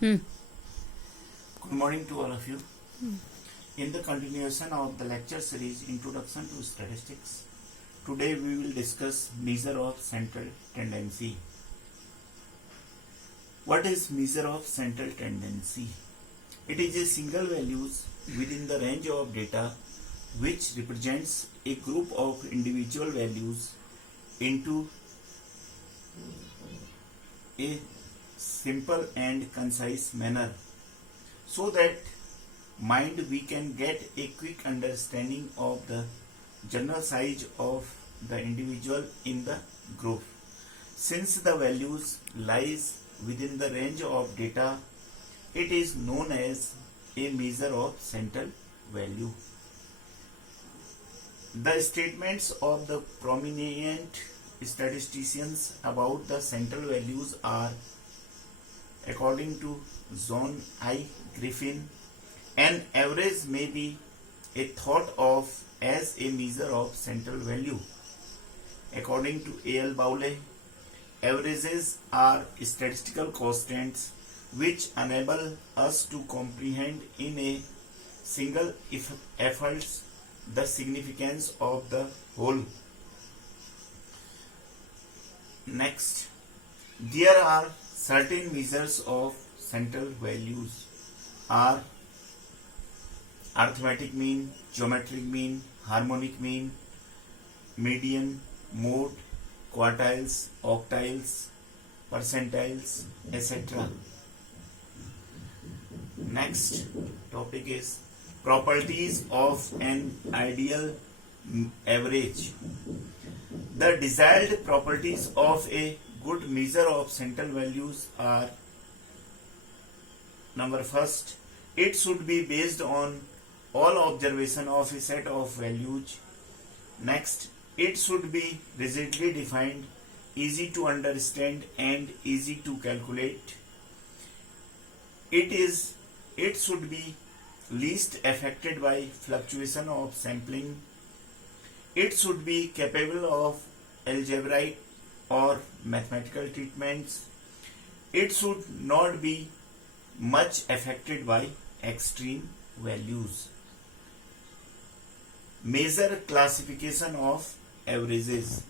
Hmm. Good morning to all of you. In the continuation of the lecture series Introduction to Statistics, today we will discuss measure of central tendency. What is measure of central tendency? It is a single values within the range of data which represents a group of individual values into a simple and concise manner so that mind we can get a quick understanding of the general size of the individual in the group. Since the values lies within the range of data, it is known as a measure of central value. The statements of the prominent statisticians about the central values are, according to John I. Griffin, an average may be thought of as a measure of central value. According to A.L. Bowley, averages are statistical constants which enable us to comprehend in a single effort the significance of the whole. Next, there are certain measures of central values are arithmetic mean, geometric mean, harmonic mean, median, mode, quartiles, octiles, percentiles, etc. Next topic is properties of an ideal average. The desired properties of a good measure of central values are: number first, it should be based on all observation of a set of values. Next, it should be rigidly defined, easy to understand and easy to calculate. It should be least affected by fluctuation of sampling. It should be capable of algebraic or mathematical treatments. It should not be much affected by extreme values. Major classification of averages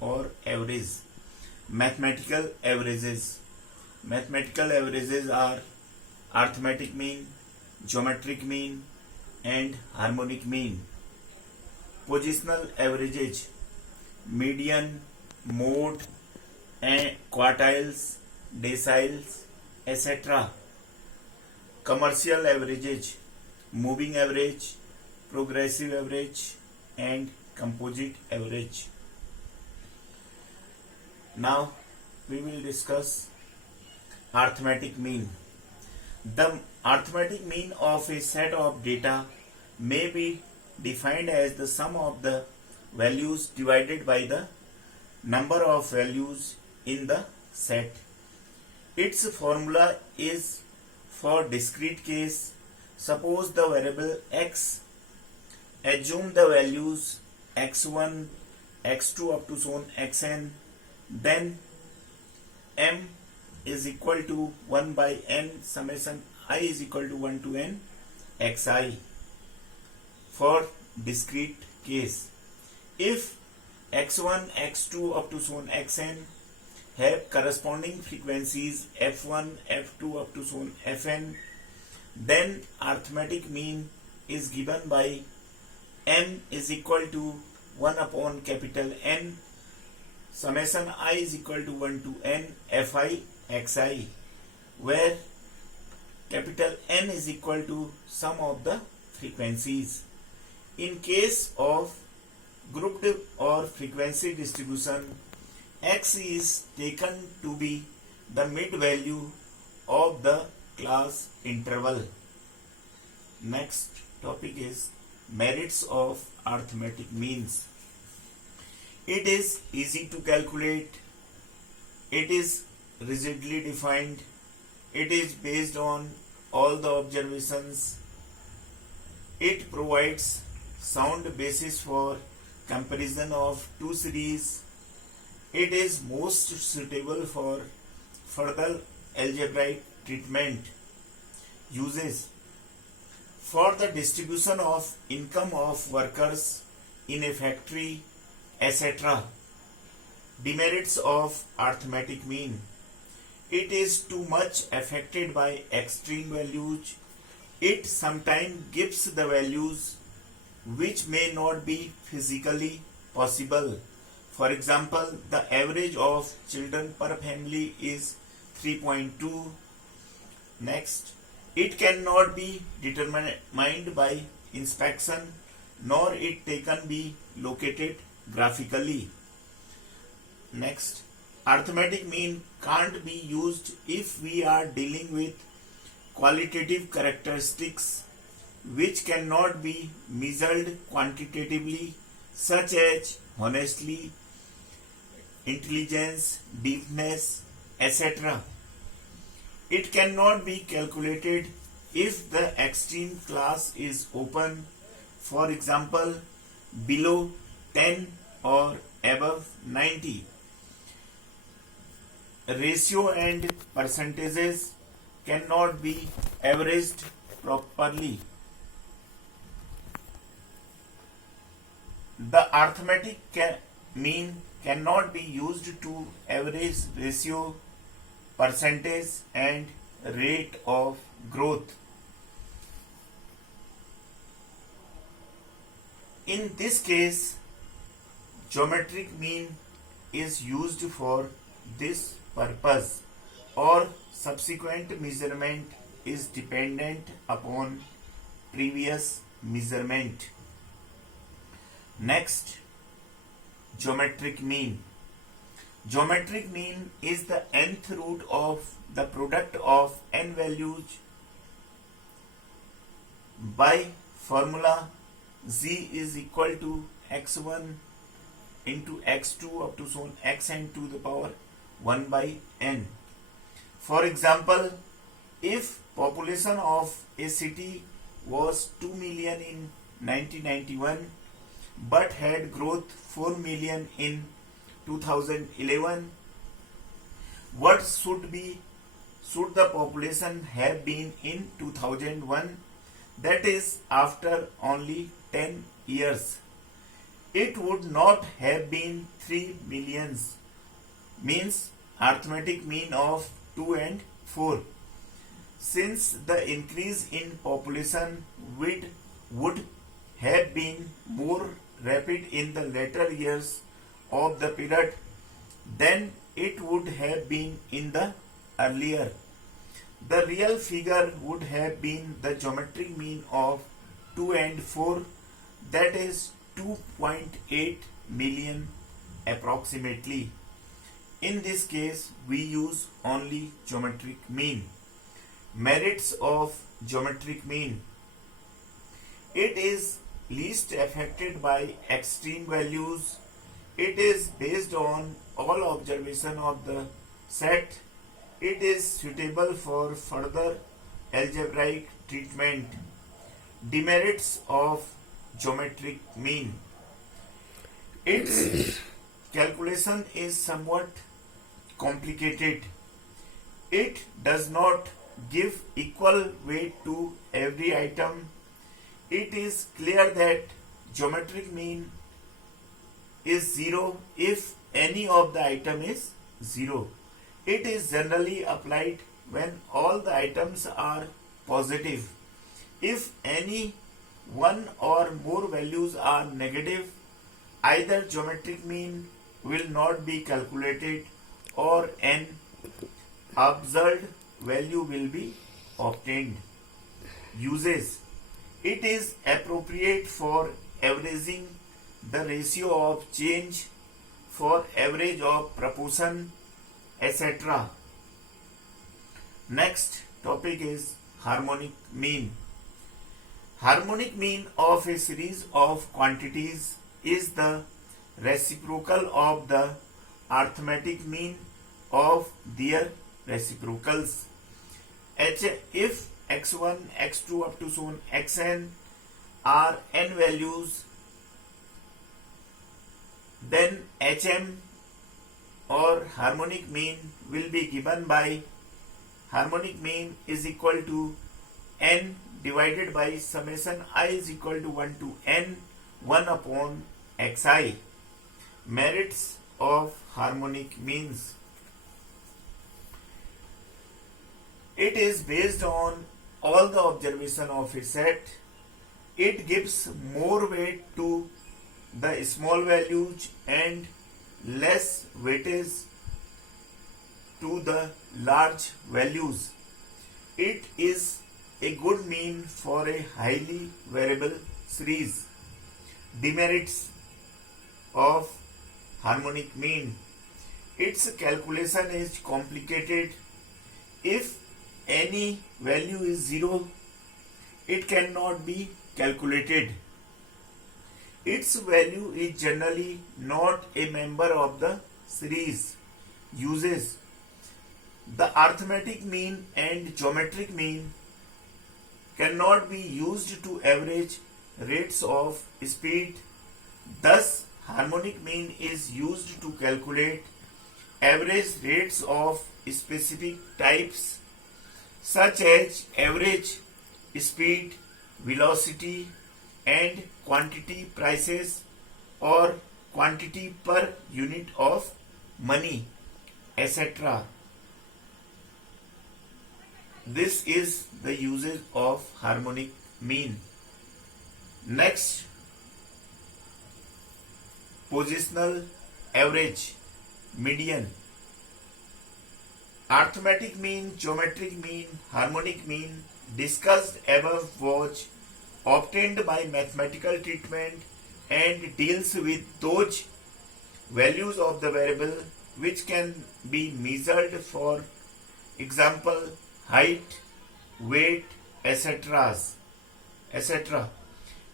or average. Mathematical averages. Mathematical averages are arithmetic mean, geometric mean and harmonic mean. Positional averages, median, mode and quartiles, deciles, etc. Commercial averages, moving average, progressive average and composite average. Now we will discuss arithmetic mean. The arithmetic mean of a set of data may be defined as the sum of the values divided by the number of values in the set. Its formula is for discrete case. Suppose the variable x, assume the values x1, x2 up to so on xn, then m is equal to 1 by n summation I is equal to 1 to n xi for discrete case. If x1, x2 up to so on xn have corresponding frequencies f1, f2 up to so on fn, then arithmetic mean is given by m is equal to 1 upon capital N summation I is equal to 1 to n fi xi, where capital N is equal to sum of the frequencies. In case of grouped or frequency distribution, x is taken to be the mid value of the class interval. Next topic is merits of arithmetic means. It is easy to calculate, it is rigidly defined, it is based on all the observations, it provides sound basis for comparison of two series, it is most suitable for further algebraic treatment. Uses: for the distribution of income of workers in a factory, etc. Demerits of arithmetic mean: it is too much affected by extreme values. It sometimes gives the values which may not be physically possible. For example, the average of children per family is 3.2. Next, it cannot be determined by inspection, nor it can be located graphically. Next, arithmetic mean can't be used if we are dealing with qualitative characteristics which cannot be measured quantitatively, such as honesty, intelligence, deepness, etc. It cannot be calculated if the extreme class is open, for example, below 10 or above 90. Ratio and percentages cannot be averaged properly. The arithmetic mean cannot be used to average ratio, percentage and rate of growth. In this case, geometric mean is used for this purpose, or subsequent measurement is dependent upon previous measurement. Next, geometric mean. Geometric mean is the nth root of the product of n values by formula z is equal to x1 into x2 up to so on xn to the power 1 by n. For example, if population of a city was 2 million in 1991 but had growth 4 million in 2011, what should the population have been in 2001, that is after only 10 years? It would not have been 3 millions, means arithmetic mean of 2 and 4. Since the increase in population would have been more rapid in the later years of the period than it would have been in the earlier, the real figure would have been the geometric mean of 2 and 4, that is 2.8 million approximately. In this case, we use only geometric mean. Merits of geometric mean: it is least affected by extreme values. It is based on all observation of the set. It is suitable for further algebraic treatment. Demerits of geometric mean: its calculation is somewhat complicated. It does not give equal weight to every item. It is clear that geometric mean is 0 if any of the item is 0. It is generally applied when all the items are positive. If any one or more values are negative, either geometric mean will not be calculated or an absurd value will be obtained. Uses: it is appropriate for averaging the ratio of change, for average of proportion, etc. Next topic is harmonic mean. Harmonic mean of a series of quantities is the reciprocal of the arithmetic mean of their reciprocals. If x1, x2 up to so on xn are n values, then hm or harmonic mean will be given by harmonic mean is equal to n divided by summation I is equal to 1 to n 1 upon xi. Merits of harmonic means. It is based on all the observation of a set. It gives more weight to the small values and less weightage to the large values. It is a good mean for a highly variable series. Demerits of harmonic mean. Its calculation is complicated. If any value is 0, it cannot be calculated. Its value is generally not a member of the series. Uses. The arithmetic mean and geometric mean cannot be used to average rates of speed. Thus, harmonic mean is used to calculate average rates of specific types such as average speed, velocity, and quantity prices or quantity per unit of money, etc. This is the usage of harmonic mean. Next, positional average, median. Arithmetic mean, geometric mean, harmonic mean discussed above was obtained by mathematical treatment and deals with those values of the variable which can be measured, for example, height, weight, etc.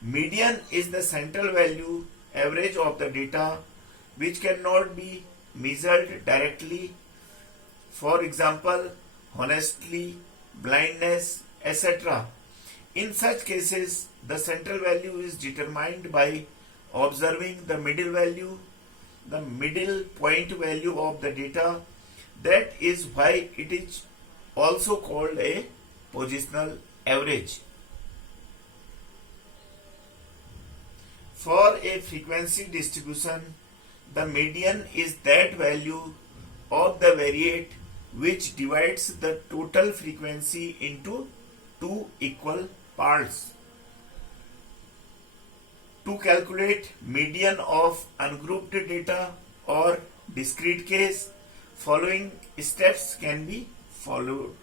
Median is the central value, average of the data which cannot be measured directly, for example, honesty, blindness, etc. In such cases, the central value is determined by observing the middle value, the middle point value of the data. That is why it is also called a positional average. For a frequency distribution, the median is that value of the variate which divides the total frequency into two equal parts. To calculate median of ungrouped data or discrete case, following steps can be followed.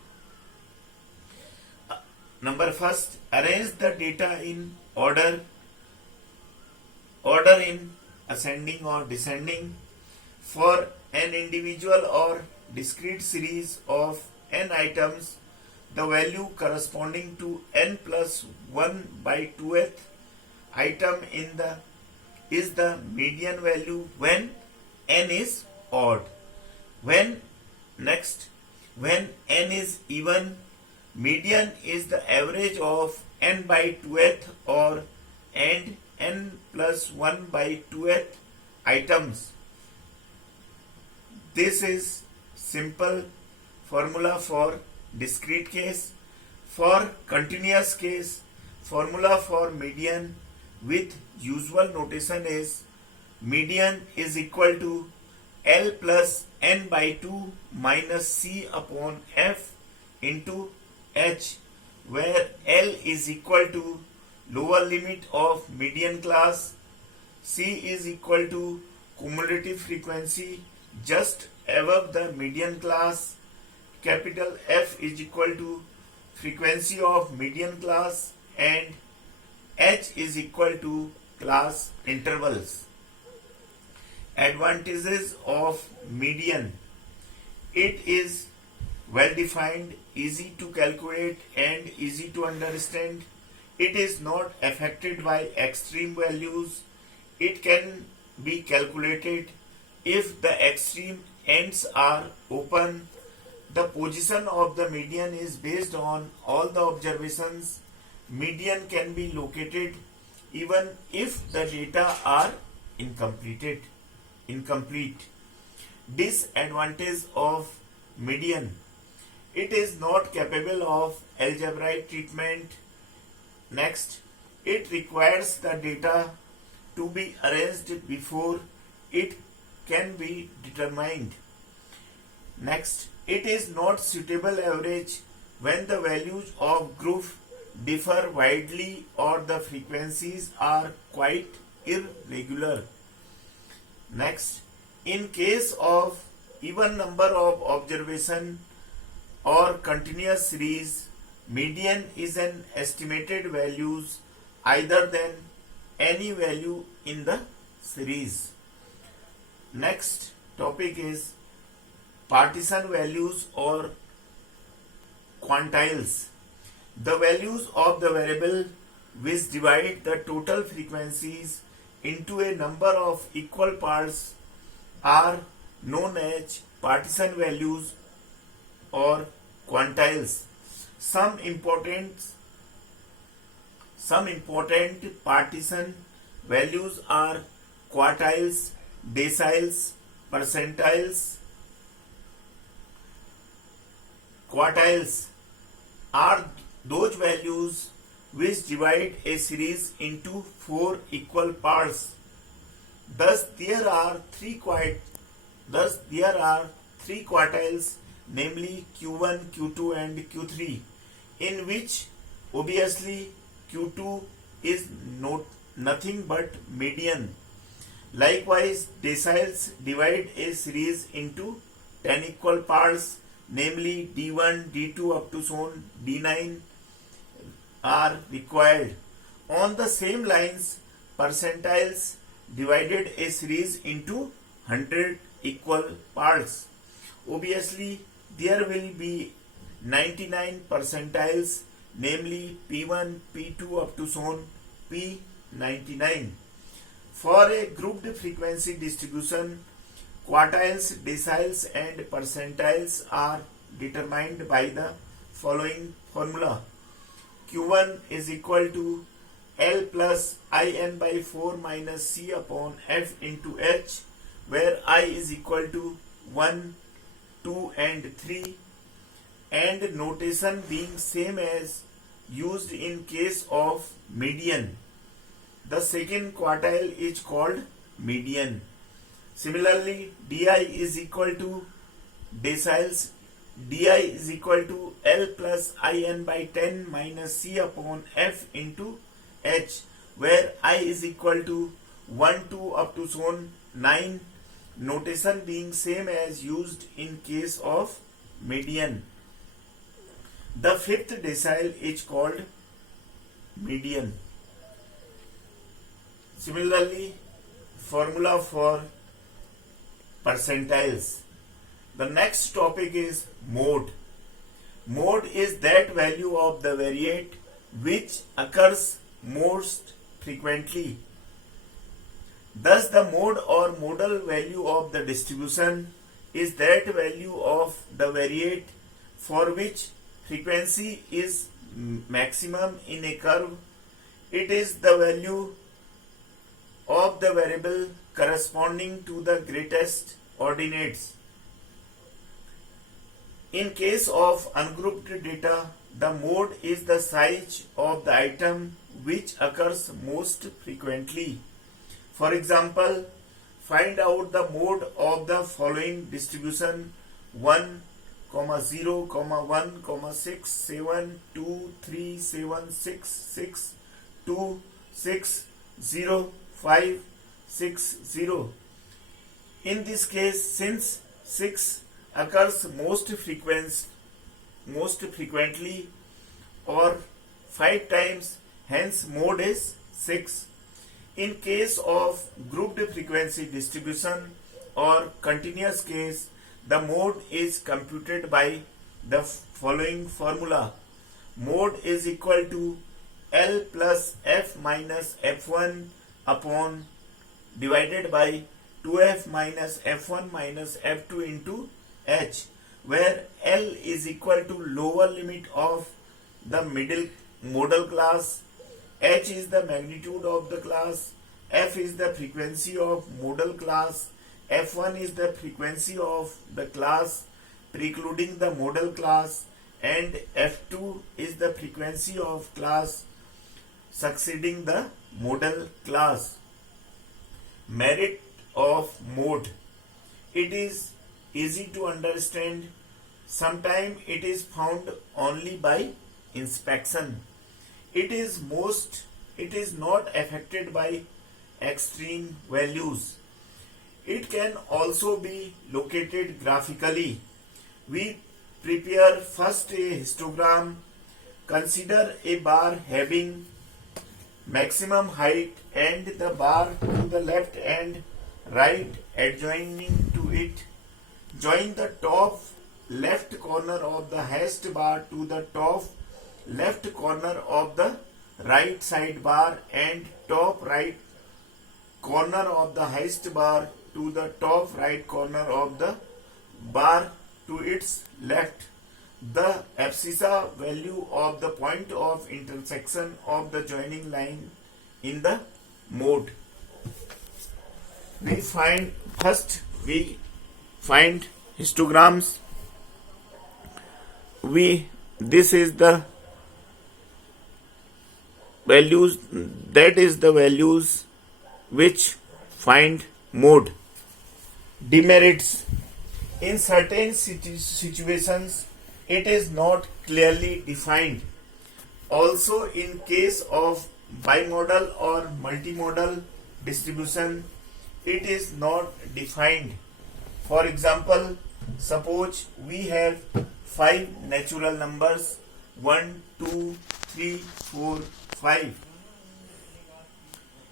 Number first, arrange the data in order in ascending or descending. For an individual or discrete series of n items, the value corresponding to n plus 1 by 2th item is the median value when n is odd. When n is even, median is the average of n by 2th or and n plus 1 by 2th items. This is simple formula for discrete case. For continuous case, formula for median with usual notation is median is equal to L plus n by 2 minus C upon F into H, where L is equal to lower limit of median class, C is equal to cumulative frequency just above the median class, capital F is equal to frequency of median class, and H is equal to class intervals. Advantages of median. It is well defined, easy to calculate and easy to understand. It is not affected by extreme values. It can be calculated if the extreme ends are open. The position of the median is based on all the observations. Median can be located even if the data are incomplete. Disadvantage of median. it is not capable of algebraic treatment. Next, it requires the data to be arranged before it can be determined. Next, it is not suitable average when the values of group differ widely or the frequencies are quite irregular. Next, in case of even number of observation or continuous series, median is an estimated values either than any value in the series. Next topic is partition values or quantiles. The values of the variable which divide the total frequencies into a number of equal parts are known as partition values or quantiles. Some important partition values are quartiles, deciles, percentiles. Quartiles are those values which divide a series into 4 equal parts. Thus there are three quartiles, namely Q1, Q2 and Q3, in which obviously Q2 is nothing but median. Likewise, deciles divide a series into 10 equal parts, namely D1, D2 up to zone D9 are required. On the same lines, percentiles divided a series into 100 equal parts. Obviously, there will be 99 percentiles, namely P1, P2 up to zone P99. For a grouped frequency distribution, quartiles, deciles and percentiles are determined by the following formula. Q1 is equal to L plus In by 4 minus C upon F into H, where I is equal to 1, 2 and 3, and notation being same as used in case of median. The second quartile is called median. Similarly, Di is equal to deciles. Di is equal to L plus In by 10 minus C upon F into H, where I is equal to 1, 2 up to zone 9, notation being same as used in case of median. The fifth decile is called median. Similarly, formula for percentiles. The next topic is mode. Mode is that value of the variate which occurs most frequently. Thus, the mode or modal value of the distribution is that value of the variate for which frequency is maximum in a curve. It is the value of the variable corresponding to the greatest ordinates. In case of ungrouped data, the mode is the size of the item which occurs most frequently. For example, find out the mode of the following distribution: 1, 0, 1, 6, 7, 2, 3, 7, 6, 6, 2, 6, 0, 5, 6, 0. In this case, since 6 occurs most frequently or 5 times, hence mode is 6. In case of grouped frequency distribution or continuous case, the mode is computed by the following formula. Mode is equal to L plus F minus F1 upon divided by 2F minus F1 minus F2 into H, where L is equal to lower limit of the modal class, H is the magnitude of the class, F is the frequency of modal class, F1 is the frequency of the class, precluding the modal class, and F2 is the frequency of class succeeding the modal class. Merit of mode. It is easy to understand. Sometimes it is found only by inspection. It is not affected by extreme values. It can also be located graphically. We prepare first a histogram. Consider a bar having maximum height and the bar to the left and right adjoining to it. Join the top left corner of the highest bar to the top left corner of the right side bar and top right corner of the highest bar to the top right corner of the bar to its left. The abscissa value of the point of intersection of the joining line in the mode. We find histograms. This is the values, that is the values which find mode. Demerits. In certain situations it is not clearly defined. Also, in case of bimodal or multimodal distribution, it is not defined. For example, suppose we have 5 natural numbers 1, 2, 3, 4, 5.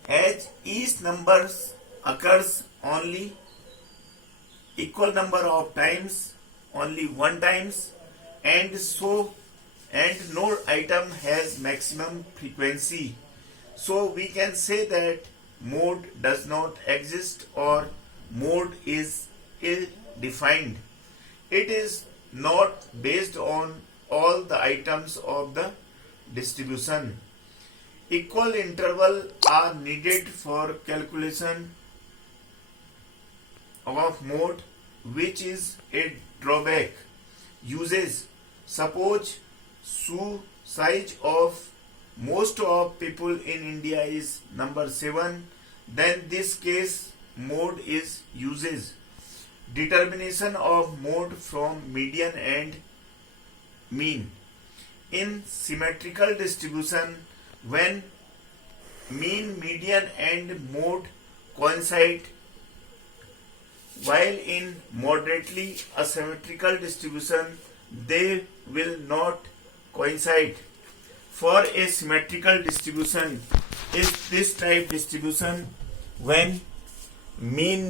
As each number occurs only equal number of times, only one times, and no item has maximum frequency. So we can say that mode does not exist or mode is ill-defined. It is not based on all the items of the distribution. Equal intervals are needed for calculation of mode, which is a drawback. Uses. Suppose shoe size of most of people in India is number 7, then this case mode is uses. Determination of mode from median and mean. In symmetrical distribution, when mean, median and mode coincide, while in moderately asymmetrical distribution they will not coincide. For a symmetrical distribution is this type distribution when mean,